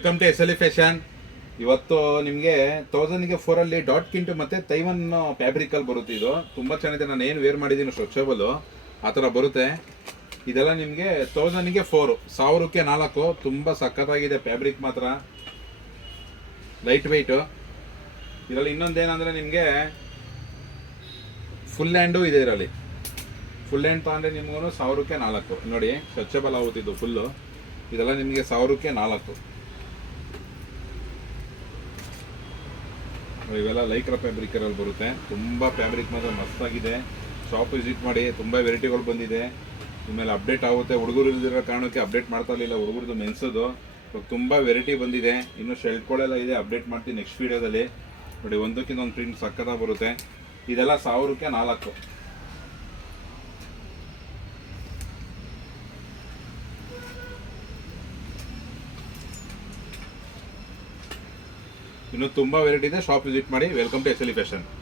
Welcome to S L fashion. ಇವತ್ತು ನಿಮಗೆ 1004 dot ಕಿಂಟು ಮತ್ತು ತೈವನ್ ಫ್ಯಾಬ್ರಿಕಲ್ಲಿ ಬರುತ್ತೆ. ಇದು ತುಂಬ ಚೆನ್ನಾಗಿದೆ. ನಾನು ಏನು ವೇರ್ ಮಾಡಿದ್ದೀನಿ ಸ್ಟ್ರೆಚಬಲ್ ಆ ಥರ ಬರುತ್ತೆ. ಇದೆಲ್ಲ ನಿಮಗೆ 1004 1000ಕ್ಕೆ 4. ತುಂಬ ಸಖತ್ತಾಗಿದೆ ಫ್ಯಾಬ್ರಿಕ್, ಮಾತ್ರ ಲೈಟ್ ವೆಯ್ಟು. ಇದರಲ್ಲಿ ಇನ್ನೊಂದೇನೆಂದರೆ ನಿಮಗೆ ಫುಲ್ ಹ್ಯಾಂಡು ಇದೆ. ಇದರಲ್ಲಿ ಫುಲ್ ಹ್ಯಾಂಡ್ ತಗೊಂಡ್ರೆ ನಿಮ್ಗೂ 1000ಕ್ಕೆ 4 ನೋಡಿ. ಸ್ಟ್ರೆಚಬಲ್ ಆಗುತ್ತಿದ್ದು ಫುಲ್ಲು. ಇದೆಲ್ಲ ನಿಮಗೆ 1000ಕ್ಕೆ 4. ಇವೆಲ್ಲ ಲೈಕ್ರಾ ಫ್ಯಾಬ್ರಿಕರಲ್ಲಿ ಬರುತ್ತೆ. ತುಂಬ ಫ್ಯಾಬ್ರಿಕ್ ಮಾತ್ರ ಮಸ್ತಾಗಿದೆ. ಶಾಪ್ ವಿಸಿಟ್ ಮಾಡಿ, ತುಂಬ ವೆರೈಟಿಗಳು ಬಂದಿದೆ. ಇನ್ಮೇಲೆ ಅಪ್ಡೇಟ್ ಆಗುತ್ತೆ. ಹುಡುಗರು ಇಲ್ದಿರೋ ಕಾರಣಕ್ಕೆ ಅಪ್ಡೇಟ್ ಮಾಡ್ತಾ ಇರಲಿಲ್ಲ. ಹುಡುಗರದು ಮೆನ್ಸೋದು ಇವಾಗ ತುಂಬ ವೆರೈಟಿ ಬಂದಿದೆ. ಇನ್ನು ಶರ್ಟ್ಗಳೆಲ್ಲ ಇದೆ, ಅಪ್ಡೇಟ್ ಮಾಡ್ತೀನಿ ನೆಕ್ಸ್ಟ್ ವೀಡಿಯೋದಲ್ಲಿ. ನೋಡಿ, ಒಂದಕ್ಕಿಂತ ಒಂದು ಪ್ರಿಂಟ್ ಸಕ್ಕತ್ತಾಗಿ ಬರುತ್ತೆ. ಇದೆಲ್ಲ 1000ಕ್ಕೆ 4. ಇನ್ನು ತುಂಬ ವೆರೈಟಿ ಇದೆ. ಶಾಪ್ ವಿಸಿಟ್ ಮಾಡಿ. Welcome to S L fashion.